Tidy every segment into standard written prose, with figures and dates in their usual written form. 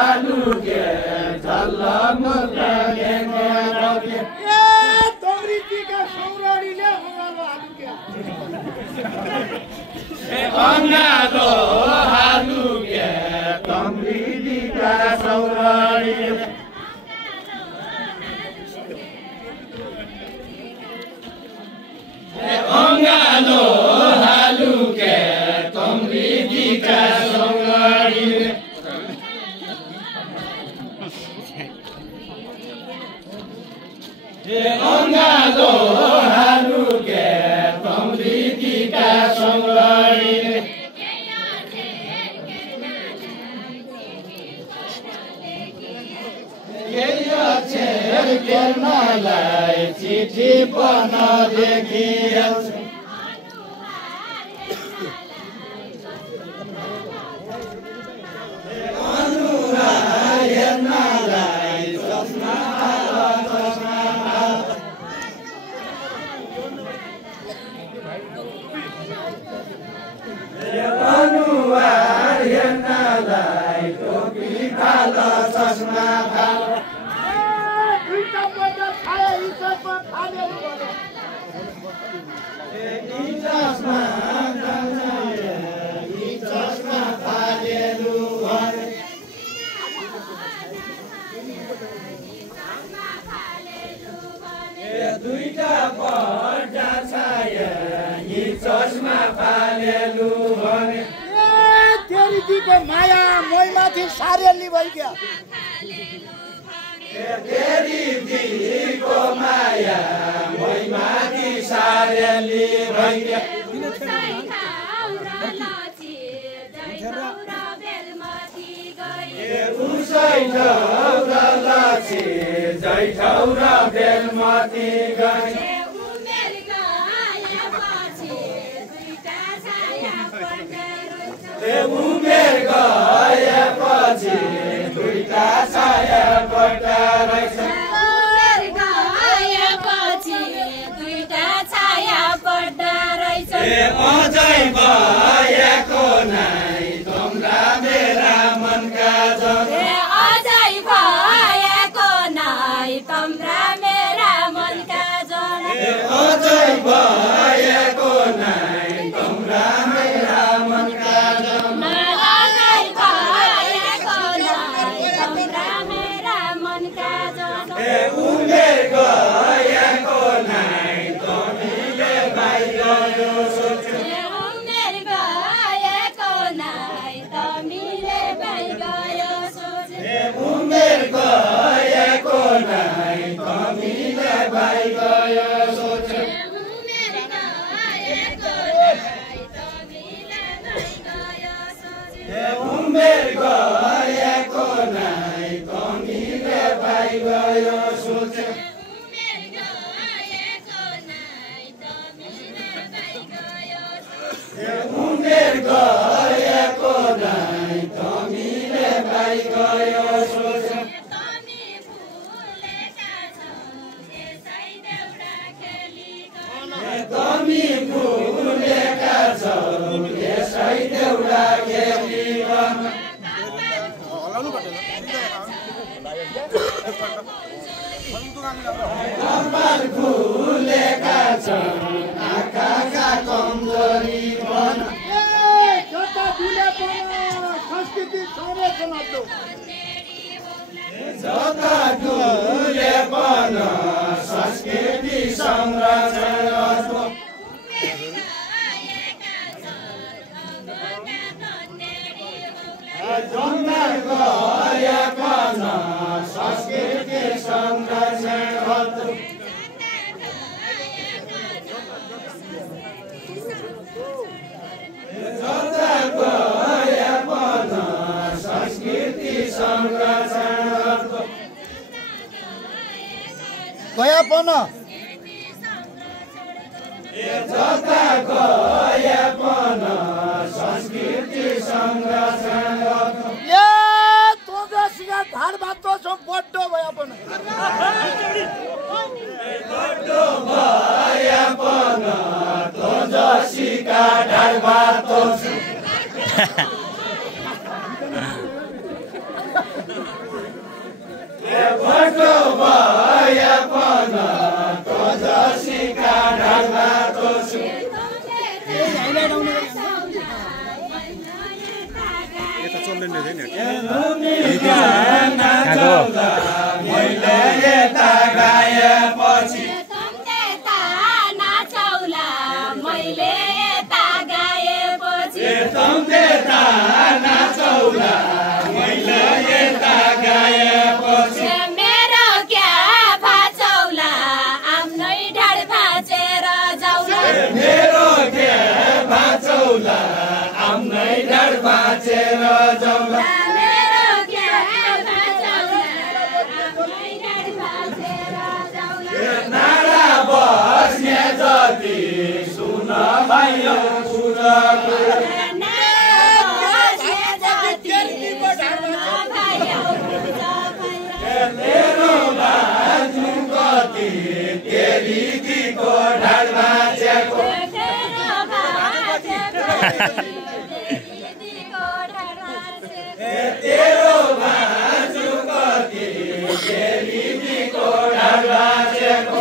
आलु के झल्ला मुर्गा के रोके ए तोरीती का सौराडीले हंगालो आलु के ए अंगालो आलु के तमरीती का सौराडी ए अंगालो आलु के तमरीती का सौराडी अंगालो आलु के तमरीती का सौराडी केर्नालाई चिठी पन देखिएछ अनुहार हेर्नलाई चस्मा अनुहार हेर्नलाई टोपी फाल चस्मा फाल दुईटा पैसा खाए इज्जतमा फालेर गयो चस्मा फालेलु भने दुईटा पर्दा छाया यी चस्मा फालेलु भने तेरीतीको माया मैमाथि सारेली भइगयो तेरीतीको माया मैमाथि सारेली भइगयो उसै ठौरा लछि जै ठौरा बेलमती गई उमेर गएपछि दुईटा छाया बट्टा रहेछ अझै भएको नाइ तम्रा मेरा मनका जन अझै भएको नाइ तम्रा मेरा मनका जन अझै भएको नाइ तम्रा मेरा मनका जन अझै भएको नाइ तम्रा मेरा मनका जन उमेर गएको नाइ तमीले भाइ गयो सोच्यो उमेर गएको नाइ तमीले भाइ गयो सोच्यो उमेर गएको नाइ तमीले भाइ गयो सोच्यो उमेर गएको नाइ तमीले भाइ गयो सोच्यो उमेर गएको नाइ तमीले भाइ गयो सोच्यो उमेर गएको नाइ तमीले भाइ गयो उमेर गएको नाइ तमीले भाइ गयो सोच्यो तमी फुलेका छौ त्यसै देउडा खेलिकन तमी फुलेका छौ त्यसै देउडा खेलिकन कपाल फुलेका छन् आँखाका कमजोरी भन जता दुले पनि संस्कृति संरक्षण दो जता डुले पन संस्कृति संरक्षण गर्छौ जम्मा गए पन संस्कृति संरक्षण गर्छौ जता गए पन संस्कृति संरक्षण गर्छौ गया पनि जता गए पन संस्कृति संरक्षण गर्छौ ए तोजसिका धार भात छ बड्डो भए पनि बड्डो भए पन तोजसिका ढाड भात छ मैले यता गाएपछि मैले यता गाएपछि मैले यता गाएपछि मेरो क्या भाचौला आफ्नै ढाड भाचेर जाउला मेरो के भाचौला आफ्नै ढाड भाचेर जाउला मेरो क्या भाचौला आफ्नै ढाड भाचेर जाउला नारा बस्ने जति सुन भाइयो कुराको मेरो बाजु कति तेरीको ढाड भाचेको तेरो बाजु कति तेरीको ढाड भाचेको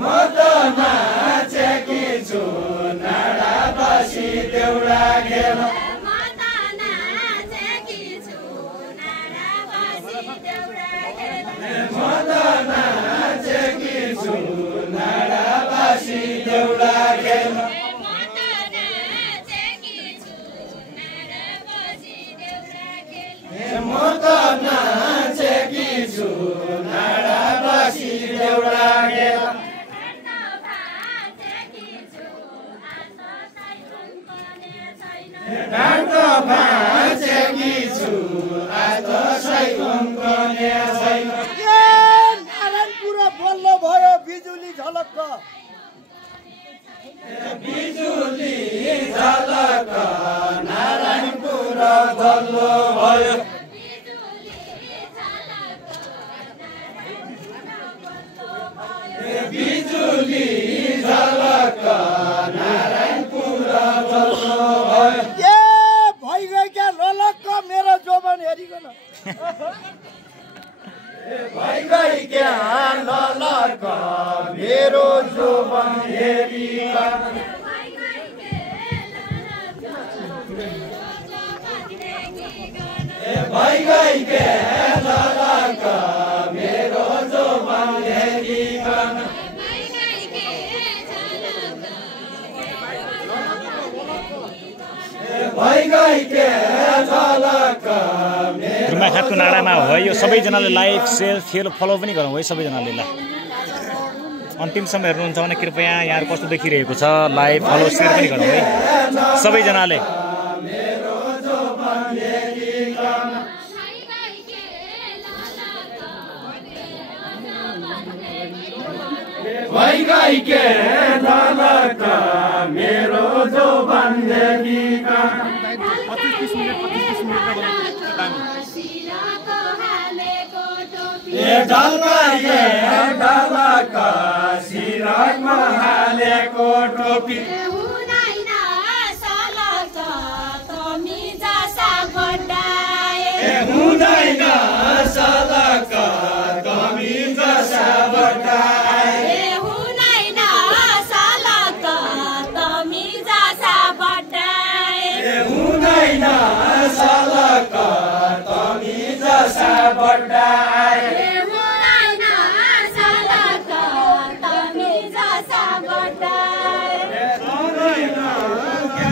म त नाचेकी छु नाडा बसी देउडा खेल म त नाचेकी छु नाडा बसी देउडा खेल म त नाचेकी छु नाडा बसी देउडा खेल म त नाचेकी छु नाडा बसी देउडा खेल म त नाचेकी छु नाडा बसी देउडा खेल डाँड भाँचेकी छु आज सैकम गर्ने छैन नारायणपुर बल्ल भयो बिजुली झलक्क बिजुली झलक नारायणपुर धल्लो भयो बिजुली झलक नारायणपुर धल्लो भयो भइगयो क्या ललक्क मेरो जोबन हेरिकन भइगई क्या ललक मेरो जोबन हेरिकन भइगई क्या ललक मेरो जोबन हेरिकन भइगई क्या ललक रुमा खातको नाडामा हो यो सबैजनाले लाइक सेयर फलो पनि गरौँ है सबैजनाले ल अन्तिमसम्म हेर्नुहुन्छ भने कृपया यहाँ कस्तो देखिरहेको छ लाइक फलो सेयर पनि गरौँ है सबैजनाले भइगई के ललक मेरो जोबन हेरिकन ढलक सिरकमा हालेको टोपी हुँदैन सलक तमी जसा बड्डाए हुँदैन सलक तमी जसा बड्डाए हुँदैन सलक तमी जसा बड्डाए हुँदैन सलक तमी जसा बड्डाए हुँदैन सलक तमी जसा बड्डाए हुँदैन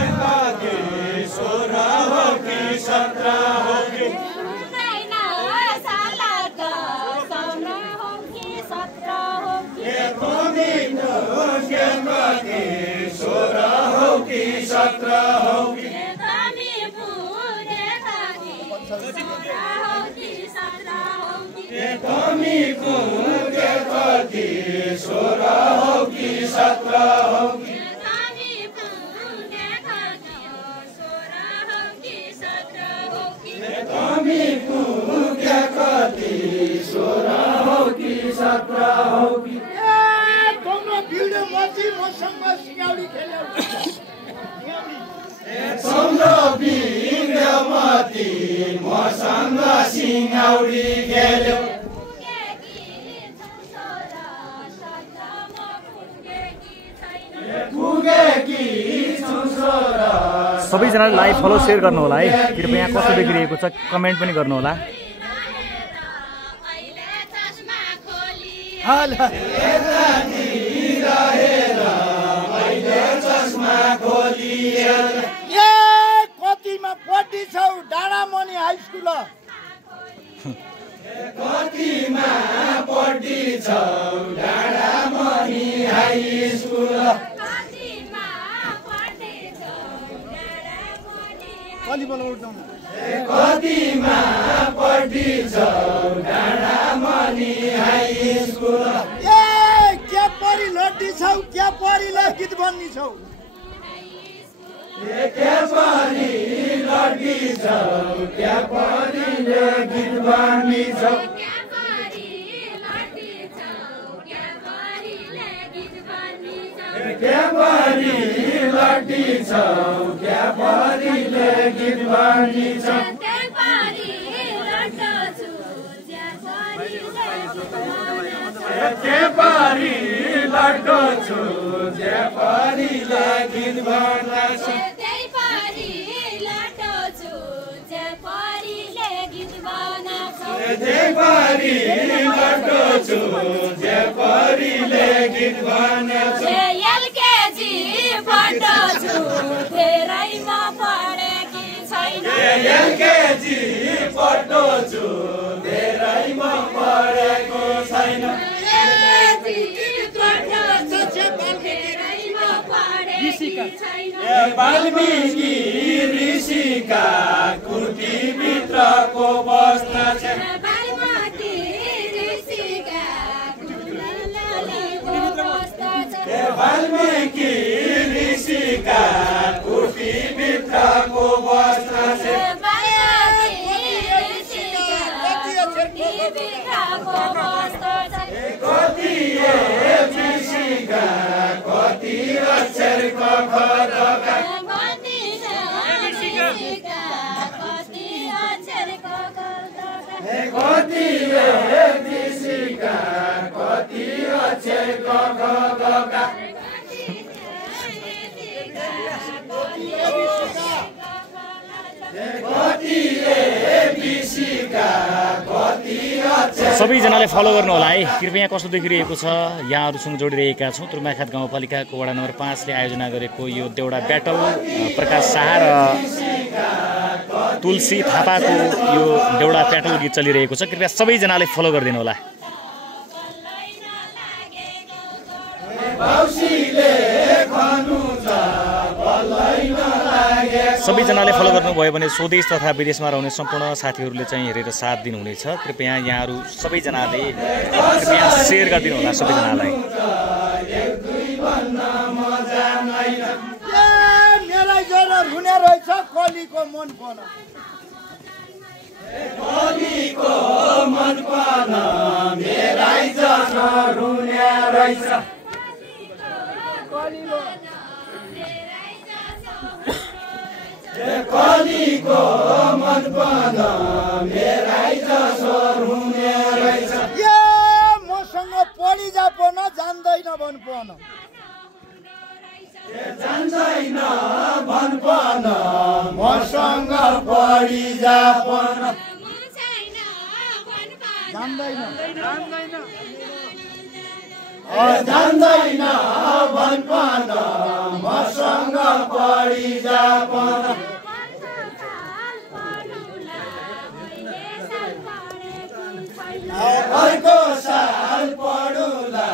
सलक 15 हो कि 17 हो कि तमी पुगे कति 16 हो कि 17 हो कि तमी पुगे कति 16 हो कि 17 हो कि तमी पुगे कति 16 हो कि 17 हो कि तमी पुगे कति 16 हो कि 17 हो कि तिम्रो भिडियो मची मसँग सिगाउडी खेल्यौ तिम्रो भिडियो मती मसँग सिगाउडी खेल्यौ पुगे कि सबैजनाले लाइभ फलो सेयर गर्नु होला है। कृपया कस्तो देखिरहेको छ कमेन्ट पनि गर्नु होला। कतिमा पढ्दै छौ डाँडामणि हाई स्कुल कतिमा पढ्दै छौ डाँडामणि हाई स्कुल कतिमा पढ्दै छौ डाँडामणि हाई स्कुल क्या पढी लड्डी छौ क्या पढीले गीत बन्नी छौ क्या पढी लड्डी छौ क्या पढीले गीत बन्नी छौ क्या पढी लड्डी छौ क्या पढीले गीत बन्नी छौ के पारी लड्डो छु जे पारीले गीत बन्दैछ त्यही पारी लड्डो छु जे पारीले गीत बन्दैछ जे पारी लड्डो छु जे पारीले गीत बन्दैछ एलकेजी पढ्दो छु धेरैमा पढेकी छैन एलकेजी पढ्दो छु धेरैमा पढेको छैन वाल्मीकि ऋषिका कुर्तीभित्रको बस्न छ वाल्मीकि ऋषिका कुर्तीभित्रको बस्न छ कति ऋषिका कति अक्षरको खदका कति ऋषिका कति अक्षरको खदका सबैजनाले फलो गर्नु होला है। कृपया कस्तो देखिरहेको छ यहाँहरूसँग जोडिरहेका छौँ। तुर्माखात गाउँपालिकाको वडा नम्बर 5 ले आयोजना गरेको यो देउडा ब्याटल प्रकाश शाह र तुलसी थापाको यो देउडा ब्याटल गीत चलिरहेको छ। कृपया सबैजनाले फलो गरिदिनु होला। सबैजनाले फलो गर्नुभयो भने स्वदेश तथा विदेशमा रहने सम्पूर्ण साथीहरूले चाहिँ हेरेर साथ दिनुहुनेछ। कृपया यहाँहरू सबैजनाले कृपया सेयर गरिदिनु होला सबैजनालाई। मेरै जरा हुने रहेछ कलीको मन पर्न कलीको मन पर्न मेरै जरा हुने रहेछ कलीको मन पर्न मेरै जसो हुने रहेछ मसँग पढी जा पर्न जान्दैन भन पर्न जान्दैन भन पर्न मसँग पढी जा पर्न जान्दैन जान्दैन भन पर्न मसँग पढी जा पर्न अर्को साल पढुला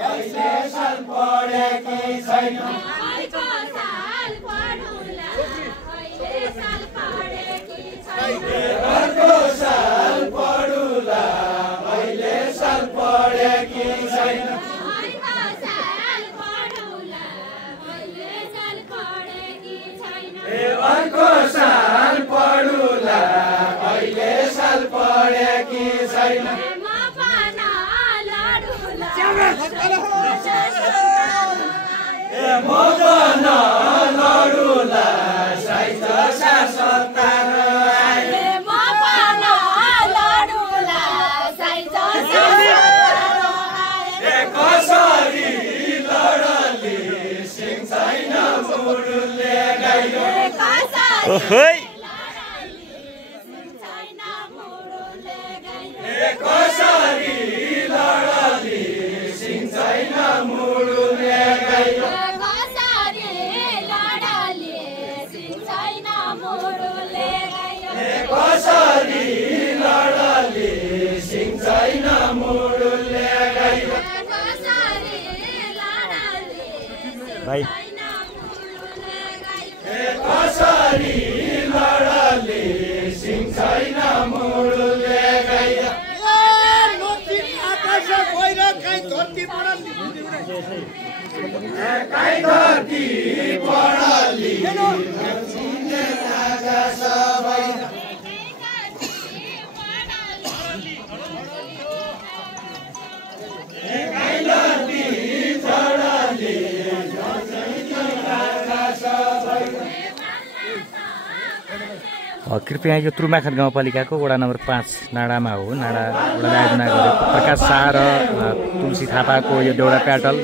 यसले साल पढेकी छैन अर्को साल पढुला अहिले साल पढेकी छैन अर्को साल पढुला अहिले साल पढेकी छैन अर्को साल पढुला अहिले साल पढेकी छैन अर्को साल पढुला अहिले साल पढेकी छैन म पाना लडुला म पाना लडुला साइज सत्तर आए म पाना लडुला साइज कसरी लडली सिङ छैन मुडुले गाइलो ओहोइ कसरी लडाली सिंचाइन मुडुले गाई कसरी लडाली सिंचाइन मुडुले गाई कसरी लडाली सिंचाइन मुडुले गाई कसरी लडाली भाइ कसरी लडाली सिंचाइन मुडुले गाई काई धरती पडाली आकाश भैर काई धरती चढाली आकाश भैर कृपया यो तुरुमाखात गाउँपालिकाको वडा नम्बर 5 नाडामा हो। नाडा वडा आयोजना गरेको प्रकाश शाह र तुलसी थापाको यो देउडा प्याटल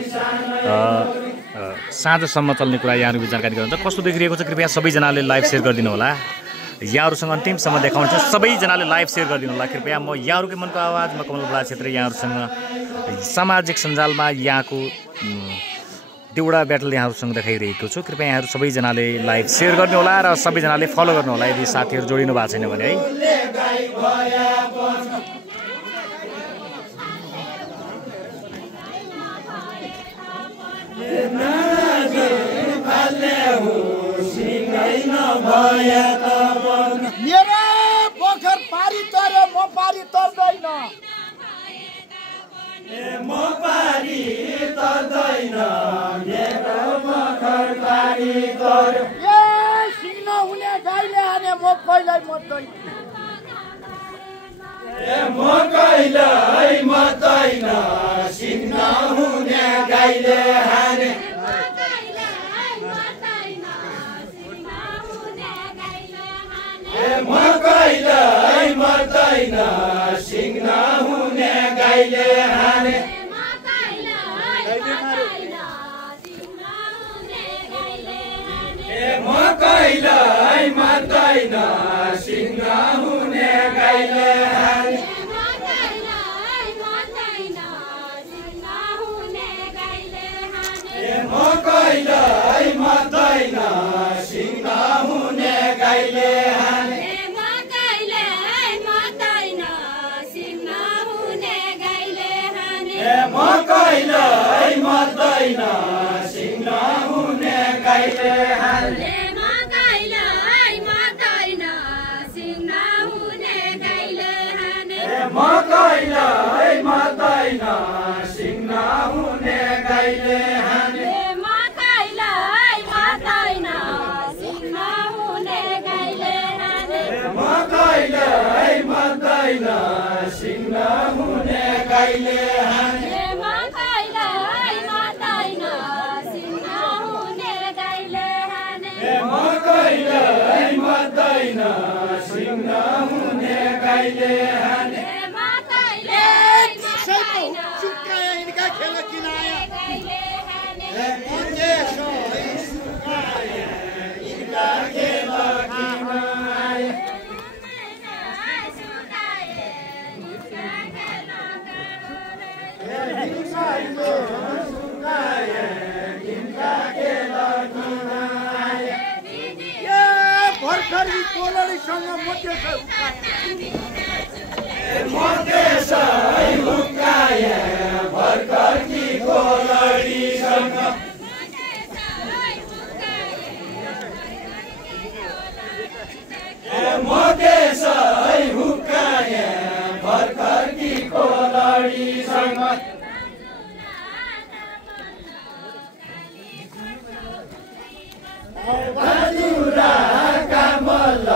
साँझसम्म चल्ने कुरा यहाँहरूको जानकारी गराउँछ। कस्तो देखिरहेको छ कृपया सबैजनाले लाइभ सेयर गरिदिनु होला। यहाँहरूसँग अन्तिमसम्म देखाउँछु। सबैजनाले लाइभ सेयर गरिदिनु होला कृपया। म यहाँहरूकै मनको आवाज, म कमल बडा क्षेत्र यहाँहरूसँग सामाजिक सञ्जालमा यहाँको देउडा ब्याटल यहाँहरूसँग देखाइरहेको छु। कृपया यहाँहरू सबैजनाले लाइभ सेयर गर्नु होला र सबैजनाले फलो गर्नु होला यदि साथीहरू जोडिनु भएको छैन भने है। मेरो पोखर पारी तरे म पारी तर्दैन म पारी तर्दैन मेरो पोखर पारी तर ए सिग्न हुने गाईले हाने म कहिल्यै मर्दैन म कहिल्यै मर्दैन सिग्न हुने गाईले हाने म कहिल्यै मर्दैन सिग्न हुने गाईले हाने म कहिल्यै मर्दैन सिग्न हुने गाईले हाने म कहिल्यै मर्दैन सिग्न हुने गाईले हाने म कहिल्यै मर्दैन सिग्न हुने गाईले हाने म कहिल्यै मर्दैन सिग्न हुने गाईले हाने म कहिल्यै मर्दैन सिग्न हुने गाईले हाने म कहिल्यै मर्दैन सिग्न हुने गाईले हाने चुक्काया इनका खेल किनाया इनका खेल किनाया भर्खरी कोलरीसँग मध्येसै हुक्काया भर्खरकी कोलरीसँग मधेसै हुक्काया भर्खरकी कोलरीसँग हजुरा कामल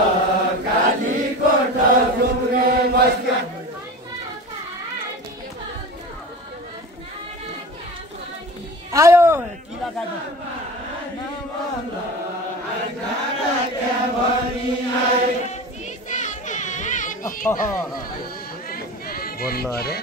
काली कोठ घुम्ने बस्या आयो किला काट्नु बोल्नु अरे